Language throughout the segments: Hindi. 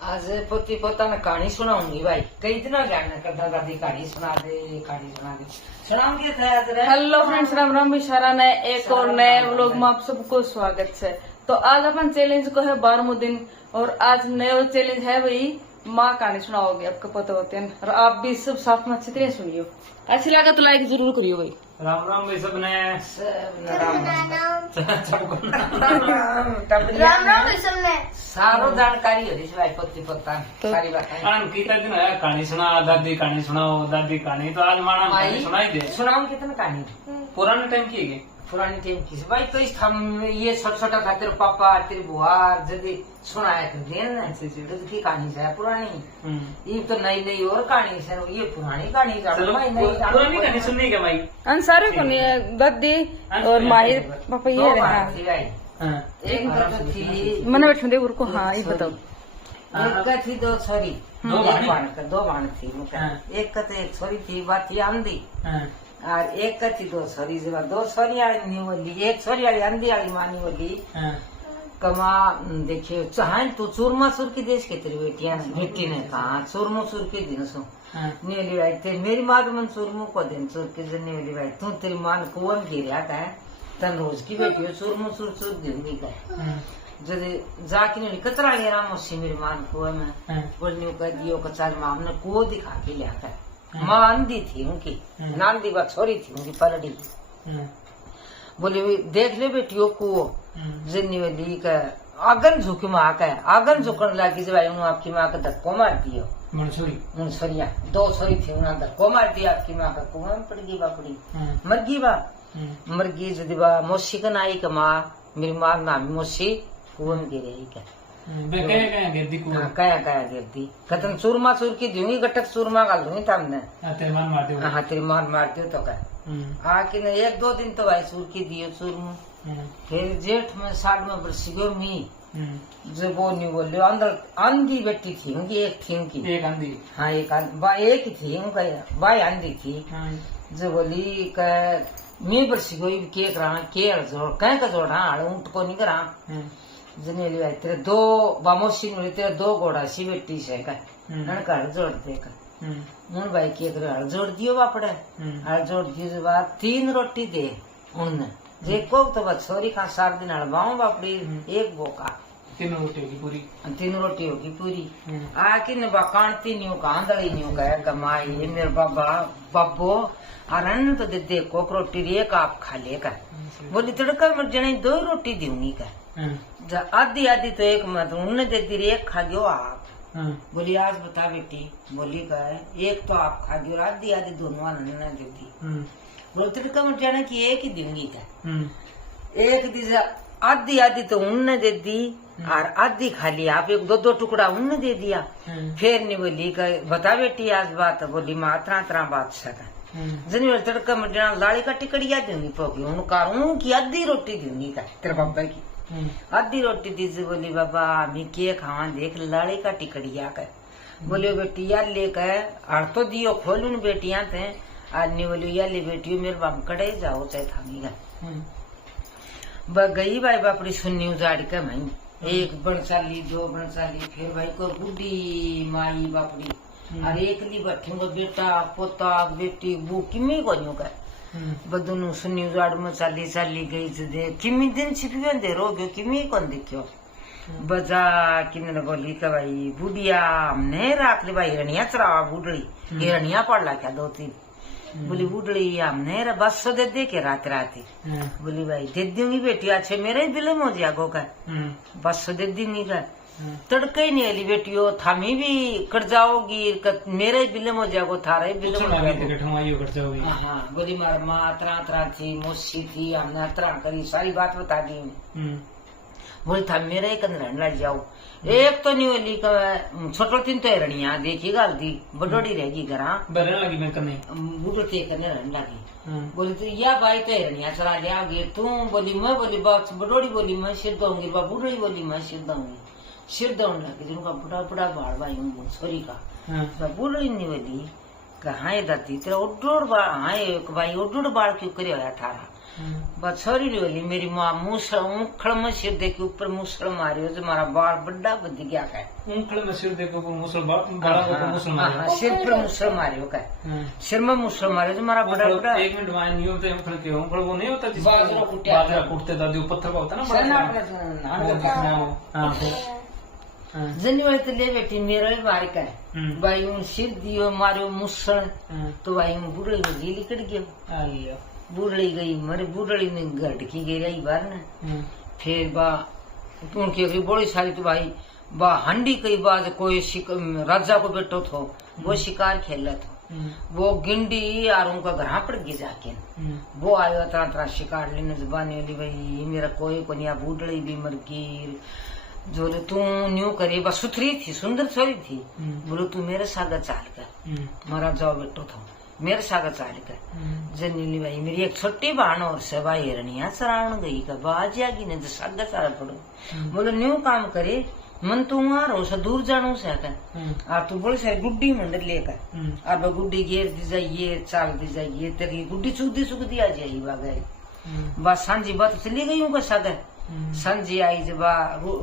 आज पोती पोता ने कहानी सुनाऊंगी भाई। कई दिन हो गया ना करता दादी कहानी सुना दे सुनाऊंगी। हेलो फ्रेंड्स, राम राम विशारा ने एक और नए व्लॉग में आप सबको स्वागत है। तो आज अपन चैलेंज को है 12वां दिन और आज नया चैलेंज है भाई माँ कहानी सुनाओगे, आपको पता होते हैं और आप भी सब साथ में अच्छी तरह सुनियो। अच्छी लगा तो लाइक जरूर करियो भाई। राम राम भाई सबने राम राम सारो जानकारी हो रही भाई पोती पोता सारी बात कितना दिन है कहानी सुना, दादी कहानी सुनाओ, दादी कहानी तो आज माना कहानी सुनाई दे। सुनाऊं कितना कहानी पुराने टाइम की है पुरानी टाइम की भाई। तो इस हम ये छोटा छोटा था तेरे पापा तेरी बुआ जल्दी सुनाया करते हैं ना की कहानी है पुरानी। ये तो नई नई और कहानी है, ये पुरानी कहानी पुरानी कहानी सुननी क्या भाई? अंसारी को नहीं दादी और माहिर पापा ये मैंने बैठे दे उनको। हाँ ये बताओ। एक थी दो छोरी, दो बाण थी। एक तो एक छोरी थी बात थी आंधी और एक थी दो छोरी। दो छोरी बोली, एक छोरी वाली आंधी वाली मानी बोली कमा देखियो चाहे तू चूरमा चूर की देश के तेरी बेटी ने कहा चूरमो चूर के दिन सो नीली भाई तेरी मेरी माँ तो मन चूरमो को दिन चूर के नीली भाई तू तेरी माँ कुआं गिरा का तन रोज की बेटी हो चूरमो चूर चूर दूंगी का जब जाके नहीं कतरा गया मौसी मेरी माँ कुआ में बोलने का दियो कचार माँ हमने कुओं दिखा के लिया कर। माँ अंधी थी उनकी, नांदी बात छोरी थी उनकी पलड़ी। बोली देख ले बेटियों कुओं जिन्नी वाली का आगन झुकी माँ का आगन झुकन लगी जब आपकी माँ का धक्को मार दियो। मुंसोरिया दो छोरी थी उन्होंने धक्को मार दिया आपकी माँ का कुआं में पड़ गई बापड़ी मर गई जदी बा मौसी का नाई का माँ मेरी माँ नामी मौसी कुआं में गिरे क्या कया गिरती खतन चूरमा चूर की दूंगी गटक चूरमा गाल दूंगी तमने। हाँ तेरी मार मार दियो तो क्या आके न एक दो दिन तो भाई चूर की दियो चूरमू। फिर जेठ में साग में बरसी गयो मी जो वो नहीं बोल रहे अंदर आंधी बेटी थी उनकी एक थी उनकी एक आंधी। हाँ एक ही थी उनका बाई आंधी थी जो बोली मैं बरसी गई के करा के जोड़ कह का जोड़ा ऊँट को नहीं करा जनेली भाई तेरे दो बामोसी मिली तेरे दो घोड़ा सी बेटी से का हड़ जोड़ दे का मुन भाई के हड़ जोड़ दियो बापड़े हड़ जोड़ दियो बाद 3 रोटी दे उनने देखो तो बस छोरी का 7 दिन हड़बाऊ बापड़ी एक बोका 3 रोटी होगी पूरी आके न बाकांती न्यू का आंधड़ी न्यू का कमाई ये मेरे बाबो अरन तो दे देखो रोटी एक आप खा लेगा। बोली तड़का मर जने 2 रोटी दूंगी का आधी आधी तो एक मत उन्होंने दे दी एक खा गयो आप। बोली आज बता बेटी बोली का एक तो आप खा गयो आधी आधी दोनों ने दे दी। बोले तड़का मर जाने की एक ही दूंगी का एक दी आधी आधी तो उनने दे दी और आधी खा लिया आप एक 2 टुकड़ा उनने दे दिया। फिर नहीं बोली का बता बेटी आज बात बोली माँ तरह बात सका जनी तड़का मर जाना लाड़ी का टिकड़िया दूंगी पोगी उनका की आधी रोटी दूंगी का तेरे बाबा की आधी रोटी दीजिए। बोली बाबा अभी के खावा देख लाड़ी का टिकड़िया का बोले बेटिया लेकर और तो दियो खोलू न बेटिया थे आज नहीं बोली या ले बेटियों मेरे बाप कड़े जाओ चाहे खामी का गई भाई बापड़ी सुन्नी उजाड़ी का भाई एक बनसाली 2 बनसाली फिर भाई को बूढ़ी माई बापड़ी और एक ली बैठे बेटा पोता बेटी वो किमी को का बदनू सुनी उजाड़ में चाली गई दे किमी दिन छिपी दे रोगे किमी कौन देखियो बजा किन्ने बोली का भाई बुढ़िया हमने राख ली भाई हिरणिया चरावा बुढ़ड़ी हिरणिया पड़ ला क्या 2-3 बोली बुढ़ड़ी हमने बस दे दे के रात बोली भाई दे दूंगी बेटी अच्छे मेरे बिले मोजिया गो का बस दे दूंगी का तड़के ही नहीं अली बेटियों थामी भी कट जाओगी मेरे बिले में जाओ थारे बिले में। हाँ बोली मार माँ तरह थी मौसी थी हमने तरह करी सारी बात बता दी। बोली था मेरे एक अंदर जाओ एक तो नहीं बोली छोटो 3 तो हिरणिया देखी गाल दी बडोड़ी रहेगी घर बूढ़ो थे करने रहने लगी। बोली तो या भाई तो हिरणिया चला जाओगी तू बोली मैं बोली बडोड़ी बोली मैं सिर दूंगी बूढ़ी बोली मैं सिर दूंगी सिर दौड़ लगे जिनका बुढ़ा बाढ़ भाई छोरी का बुढ़ी नहीं बोली हाँ दादी तेरा उड्डोड़ बाढ़ हाँ भाई उड्डोड़ बाढ़ क्यों करे थारा बस छोरी नहीं बोली मेरी माँ मूसल उखड़ में सिर दे के ऊपर मूसल मारी हो जो हमारा बाल बड्डा बद गया का ऊँखड़ में सिर देखो मुसल बड़ा मुसल मारे सिर पर मूसल मारी हो का सिर में मूसल मारे जो हमारा बड़ा बड़ा 1 मिनट मान नहीं होता ऊँखड़ के ऊँखड़ वो नहीं होता जिसमें बाजरा कुटिया बाजरा कूटते दादी पत्थर का होता है ना बड़ा जनी वाले तो ले बेटी मेरा ही बारी का है भाई उन सिर दियो मारो मुसल तो भाई बुढ़ी में गीली कट गयो बुढ़ी गई मरे बुढ़ी ने गटकी गई रही बार ने फिर बा उनकी अभी बड़ी सारी तो भाई बा हंडी कई बात कोई राजा को बेटो थो वो शिकार खेला था वो गिंडी और उनका घर पड़ गई जाके वो आयो तरह तरह शिकार लेने जबानी वाली भाई मेरा कोई को नहीं बुढ़ी भी मर गई जो तू न्यू करे बस सुथरी थी सुंदर छोरी थी बोलो तू मेरे सागर चाल कर मारा जाओ बेटो था मेरे सागर चाल कर जनीली भाई मेरी एक छोटी बहन और सेवा हिरणिया सरावण गई का बाज आगी ने जो सागर चाल पड़ो बोलो न्यू काम करे मन तू वहां रो दूर जानू से और तू बड़ी सारी गुड्डी मंडल लेकर और वह गुड्डी घेर दी जाइए चाल दी जाइए तेरी गुड्डी चुगदी चुगदी आ जाइए बागई बस सांझी बात चली गई हूँ का सागर संजी आई जब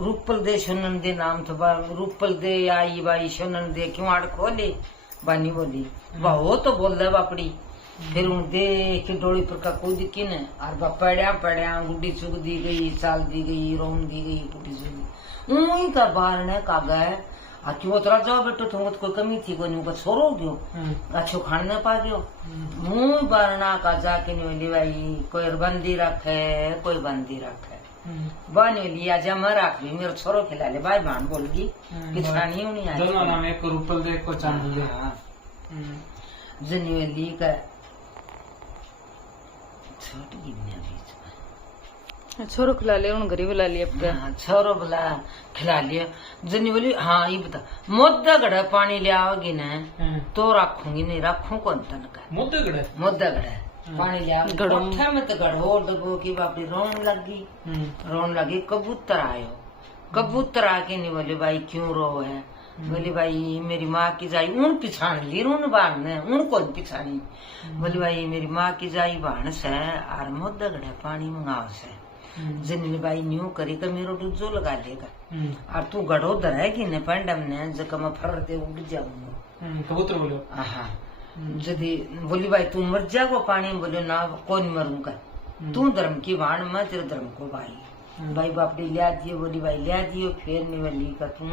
रूपल दे सुनन दे नाम तो रूपल दे आई बाई सुनन दे क्यों आड़ खोले बानी बोली वाह वो तो बोल दे बापड़ी फिर उन देख डोली पर का कूद किन और पड़ा पड़ा गुड्डी चुग दी गई चाल दी गई रोन दी गई गुड्डी चुग ऊई का बार ने का गए क्यों उतरा जाओ बेटो तुम कोई कमी थी कोई उनका छोरो गयो अच्छो खाने न पा गयो मुंह बारना का जाके नहीं भाई कोई बंदी रखे कोई बंदी रखे बने लिया जमा राख ली मेरा छोरो खिला ले भाई भान बोल गई पिछानी नहीं आई दोनों नाम एक को रूपल दे एक को चांद दे जनिवली का छोटी गिन्ने बीच में छोरो खिला ले उन गरीब ला लिया अब छोरो बोला खिला लिया जनिवली हाँ ये बता मोद्दा गड़ा पानी ले आओगी न तो रखूंगी नहीं रखू कौन तन का मोद्दा गड़ा पानी लिया कोठे में तो गढ़ो डबो की बापी रोन लगी कबूतर आयो कबूतर आके नहीं बोले भाई क्यों रो है बोले भाई मेरी माँ की जाई उन पिछाण ली उन बाण ने उन कौन पिछानी बोले भाई मेरी माँ की जाई बाण से और मोद्दा गढ़े पानी मंगाओ से जिन भाई न्यू करी का मेरो डूजो लगा लेगा और तू गढ़ो धरेगी ने पंडम ने जब मैं फरते उड़ जाऊंगा कबूतर बोलो हाँ जदी बोली भाई तू मर जाओ पानी बोले ना कौन मरूंगा तू धर्म की बाण मैं तेरे धर्म को भाई बापड़ी लिया दियो बोली भाई लिया दियो फिर नहीं वाली का तू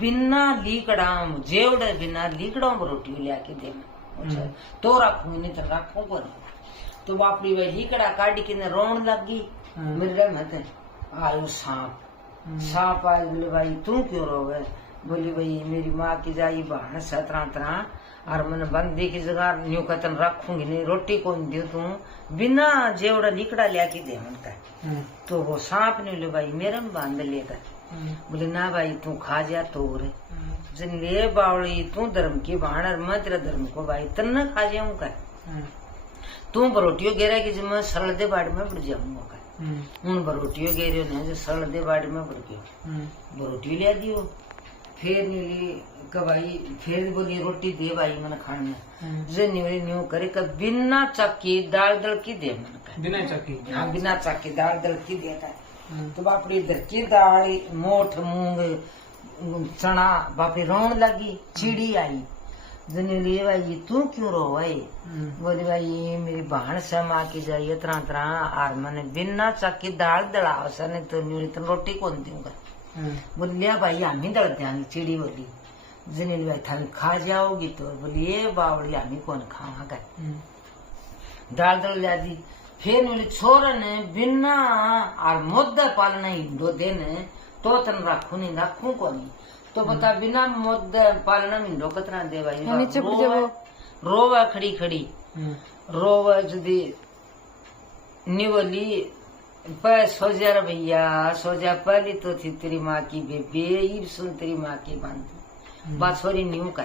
बिना लीकड़ा जेवड़े बिना लीकड़ा रोटी लिया के देना तो रखूंगी नहीं तो रखू को तो बापड़ी भाई लीकड़ा काटी के रोन लगी मेरे मत आयो सांप आये बोले भाई तू क्यों रोवे बोली भाई मेरी माँ की जाई बहन सतरा तरह और मैंने बंदी की जगह न्यू कतन रखूंगी नहीं रोटी कौन दियो तू बिना जेवड़ा लिकड़ा लिया के दे मन का तो वो सांप ने ले भाई मेरे में बांध लेकर बोले ना भाई तू खा जा तो रे जन ले बावड़ी तू धर्म की बहन और मैं तेरा धर्म को भाई तन खा जाऊं का तू बरोटियो गेरा की मैं सरल दे बाड़ में बढ़ जाऊंगा उन बरोटियो गेरे ने जो सरल दे बाड़ में बढ़ गयो बरोटियो लिया दियो फिर नीली भाई फिर बोली रोटी दे भाई मैंने खाने जो न्यू न्यू करे का बिना चक्की दाल दल की दे मन बिना चक्की हाँ बिना चक्की दाल दल की देता तो बापड़ी इधर की दाल मोठ मूंग चना बापड़ी रोन लगी चिड़ी आई जनी भाई तू क्यों रो भाई बोली भाई मेरी बहन से माँ की जाइए तरह तरह और मैंने बिना चक्की दाल दलाओ सर नहीं तो न्यू रोटी कौन दूंगा बोले लिया भाई हम ही दल देंगे चिड़ी बोली जनील भाई थाने खा जाओगी तो बोली ये बावड़ी हम ही कौन खावा दाल दल लिया दी फिर मेरे छोरा ने बिना और मुद्दा पालना हिंदो देने तो तन रखू नहीं रखू को नहीं तो बता बिना मुद्दा पालना हिंदो कतना दे भाई रोवा खड़ी खड़ी रोवा जदी निवली पर सोजा रे भैया सोजा पहली तो थी तेरी माँ की बेबे सुन तेरी माँ की बांधी बात छोरी न्यू का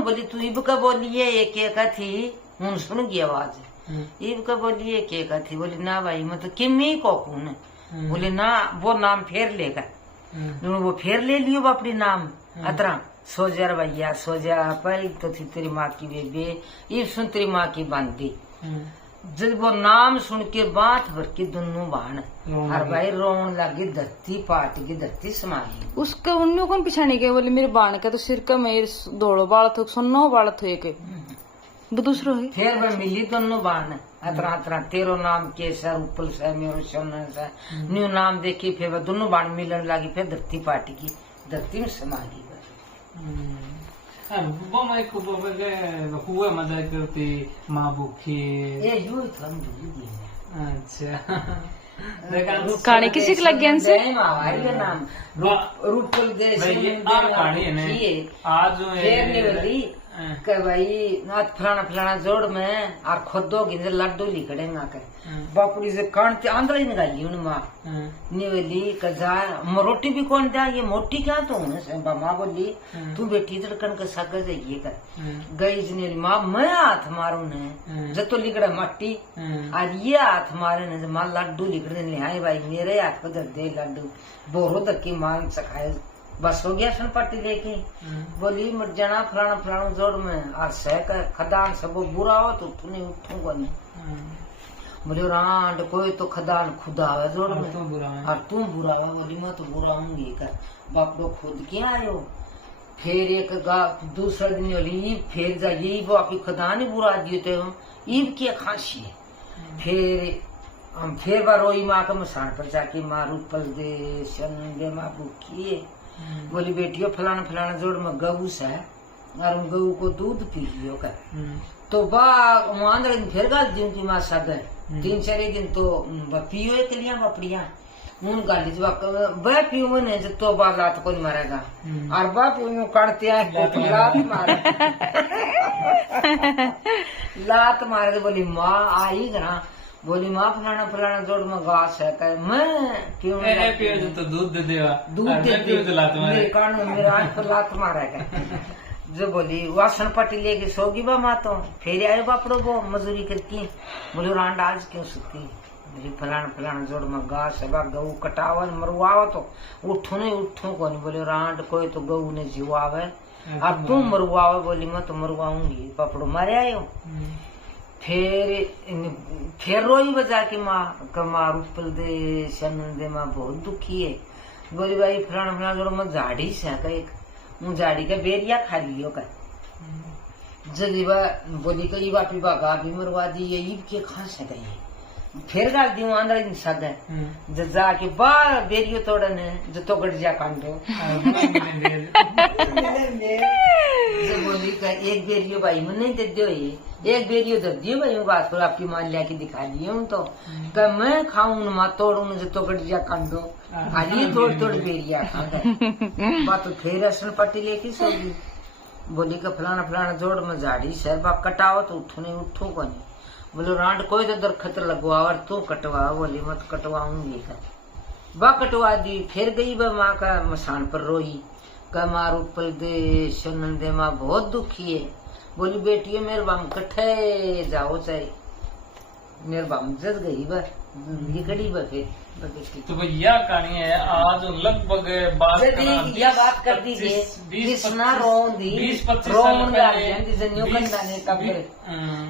बोली तू इब का बोलिए एक एक थी हूं सुन गई आवाज इब का बोलिए एक एक थी बोली ना भाई मैं तो किमी को खून बोले ना वो नाम फेर लेगा वो फेर ले लियो अपनी नाम अतरा सोजा रे भैया सोजा पहली तो थी तेरी माँ की बेबे इब सुन तेरी माँ की बांधी जब वो नाम सुन के बात भर की दोनों बाण रोने और लगी। भाई रोन लगी, धरती पाट की धरती समाई। उसका उन्होंने कौन पिछाने के बोले मेरे बाण का तो सिर का मेरे दौड़ो बाल थो सुनो बाल थो एक वो दूसरो है फिर वह मिली दोनों बाण अतरा अतरा तेरो नाम केसर उपल से मेरो सोना से न्यू नाम देखी। फिर वह दोनों बाण मिलन लगी, फिर धरती पाट की धरती में समा गई। वो मैं हुए मजा करती माँ भूखी। ये यूं ही तो हम भूल गए। अच्छा देखा कहानी किसी के लग गया इनसे? हमारी का नाम रूपल देश भाई ये आ कहानी है ना आज जो फिर नहीं है बोली कि भाई नाथ फलाना फलाना जोड़ में और खुदो गिंदे लड्डू लिखड़ेगा के बापड़ी से कांटे आंधड़ा ही निकाली उन माँ निवेली कजा रोटी भी कौन दिया, ये मोटी क्या तो माँ बोली तू बेटी तड़कन के सक जाइए कर गई जनेली माँ मैं हाथ मारू ने जब तो लिखड़ा मट्टी और ये हाथ मारे ने माँ लड्डू लिखड़े ले आए भाई मेरे हाथ को दे दे लड्डू बोरो तक की मांग सखाए। बस हो गया सन पट्टी लेके बोली मर जाना फलाना फलाना जोड़ में और सह कर खदान सब बुरा हो तो तूने उठूंगा नहीं। बोले रांड कोई तो खदान खुदा है जोड़ में तो बुरा है। और तू बुरा है। बोली मैं तो बुरा हूँगी कर बाप लोग खुद के आयो। फिर एक दूसरा दिन बोली फिर जाइए वो आपकी खदान ही बुरा दिए थे ईब की खांसी है। फिर बार रोई माँ का मसान पर जाके माँ रूपल दे सन दे माँ भूखी बोली बेटियों फलाना फलाना जोड़ में गऊ से और उन गऊ को दूध पी लियो कर तो वहां दिन फिर गाल दी की माँ सगर 3-4 दिन तो पियो एक लिया बपड़िया उन गाली वह पियो मैंने जब तो बाप लात को नहीं मारेगा और बाप यूं काटते हैं लात मारे लात मारे। बोली माँ आई घर बोली माँ फलाना फलाना जोड़ में घास है कहे मैं क्यों तो दूध दे देगा दूध दे मेरे कान में मेरे आंख पर लात मारा है। जो बोली वासन पट्टी लेके सोगी बा माँ तो फिर आए बापड़ो वो मजूरी करती बोली रांड आज क्यों सुती बोली फलाना फलाना जोड़ में घास है बा गऊ कटावन मरुआवा तो उठू नहीं उठू को नहीं। बोले रांड कोई तो गऊ ने जीवावे और तुम मरुआवे। बोली मैं तो मरुआऊंगी बापड़ो मारे आयो। फिर रोई बजा के माँ कमा रूपल दे सन दे माँ बहुत दुखी है। बोली भाई फलाना फलाना जोड़ में झाड़ी से एक मुँह झाड़ी का बेरिया खा लियो कर जल्दी बोली कई बापी बागा भी मरवा दी ये ईब के खांस है गई। फिर गाल दी आंध्र दिन सग है जाके बार बेरियो तोड़न है जो तो गड़ जा कांडो बोली का एक बेरियो भाई में नहीं दे दियो ये एक बेरियो दे दियो भाई बात को आपकी मान लिया के दिखा दिए हूँ तो मैं खाऊं माँ तोड़ू जो तो गड़ जा कांडो आज ये तोड़ तोड़ बेरिया खा गए बात फिर असन पट्टी लेके सोगी। बोली का फलाना फलाना जोड़ में झाड़ी सर बा कटाओ तो उठो नहीं उठू को नहीं। बोलो रांड कोई तो दरखत लगवा और तू कटवा। बोली मत कटवाऊंगी कर बा कटवा दी। फिर गई बा माँ का मसान पर रोई का माँ रूपल दे सनंदे माँ बहुत दुखी है। बोली बेटियों मेरे बाम कट्ठे जाओ चाहे मेरे बाम जज गई बा लिकड़ी बा फिर तो भैया कहानी है आज लगभग बात कर दीजिए कृष्णा रोंदी 20-25 रोंद साल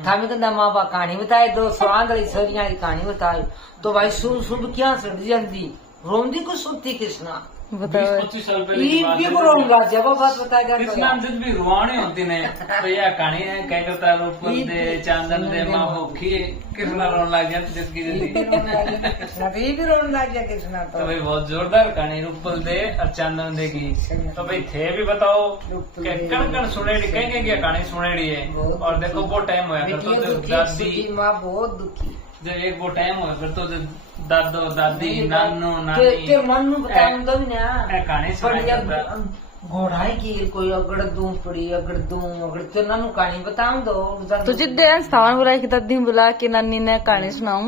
थामी कंदा माँ बाप कहानी बताए 200 आंधड़ी छोरियां की कहानी बताई तो भाई सुन सुन क्या सड़ जाती रोंदी को सुनती कृष्णा 20-25 साल पहले की बात भी है। रोऊंगा जब बात बताया कृष्णा जब भी रुआने होती ने तो यह कहानी है कह करता रूपल दे चांदन दे माँ भूखी कृष्णा रोन लग गया जिसकी जल्दी भी रोन लग गया कृष्णा तो भाई बहुत जोरदार कहानी रूपल दे और चांदन दे की। तो भाई थे भी बताओ कण कण सुनेड़ी कहीं कहीं कहानी सुनेड़ी है और देखो वो टाइम हुआ करता तो दादी माँ बहुत दुखी जब एक वो टाइम हुआ फिर तो दादो दादी नानू नानी नानू बताऊंगा भी ना कहानी सुनाई घोड़ा की कोई अगड़ दूं पड़ी अगड़ तो नानू कहानी बताऊं दो तो जिद्दे स्थान बुलाए की दादी बुला के नानी ने कहानी सुनाऊं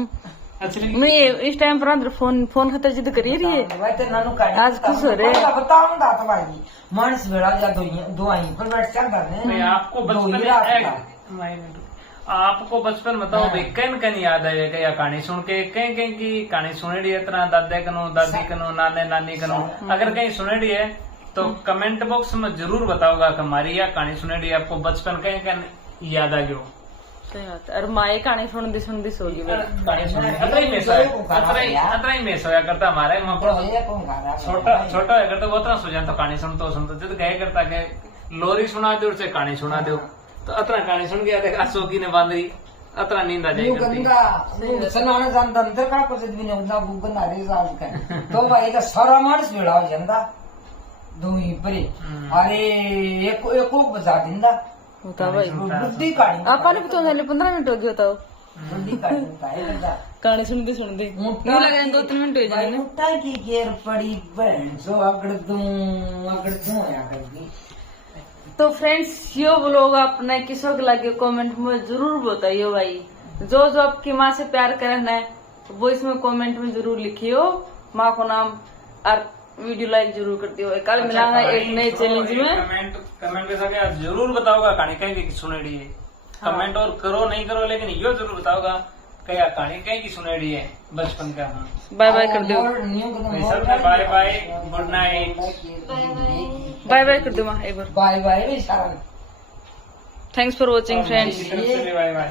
मैं इस टाइम पर फोन खतर जिद करी रही है नानू कहानी आज खुश हो रहे बताऊंगा तुम्हारी मानस बेड़ा या दुआई पर बैठ चल करने आपको बचपन बताओ भाई कहीं कहीं याद आए या कहानी सुन के कहीं कहीं की कहानी सुनेड़ी है तरह दादे कनो दादी कनो नाने नानी कनो अगर कहीं सुनेड़ी है तो कमेंट बॉक्स में जरूर बताओगा कि हमारी यह कहानी सुनेड़ी आपको बचपन कहीं कहीं याद आ गयो सही बात है। और माए कहानी सुनती सोगी मेरी। कहानी सुन अतरा ही मेस होया करता हमारे वहाँ पर छोटा होया करता वो तरह सो जाता कहानी सुनते जब कहे करता के लोरी सुना दो से कहानी सुना दो तो अतरा कहानी सुन गया देख अशोकी ने बांधरी अतरा नींद आ जाएगी सनाना जानता अंदर का कुछ भी नहीं होता गुगन आ रही साल का तो भाई का सारा मानस भेड़ा हो ਜਾਂਦਾ दोही परे अरे एक बजा दिंदा होता भाई बुद्धि काढ़ी आपा ने तो 15 मिनट हो गए बताओ बुद्धि काढ़ी होता है बजा कहानी सुनते मुझे लग रहा है 2-3 मिनट हो जाएंगे। मुट्टा की घेर पड़ी बहन जो अगड़ दूं या करगी। तो फ्रेंड्स यो व्लॉग आपने किसो के लगे कमेंट में जरूर बताइयो भाई। जो आपकी माँ से प्यार करना है वो इसमें कमेंट में जरूर लिखियो माँ को नाम और वीडियो लाइक जरूर कर दियो। कल मिलांगा एक नए चैलेंज में। कमेंट में सके जरूर बताओगा कहानी कहीं की सुनेड़ी है। कमेंट और करो नहीं करो लेकिन यो जरूर बताओगा क्या कहानी कहीं की सुनेड़ी है बचपन का। बाय बाय कर दो। सबने bye bye good night bye bye कर दो माँ एक बार। Bye bye thanks for watching friends. Bye bye.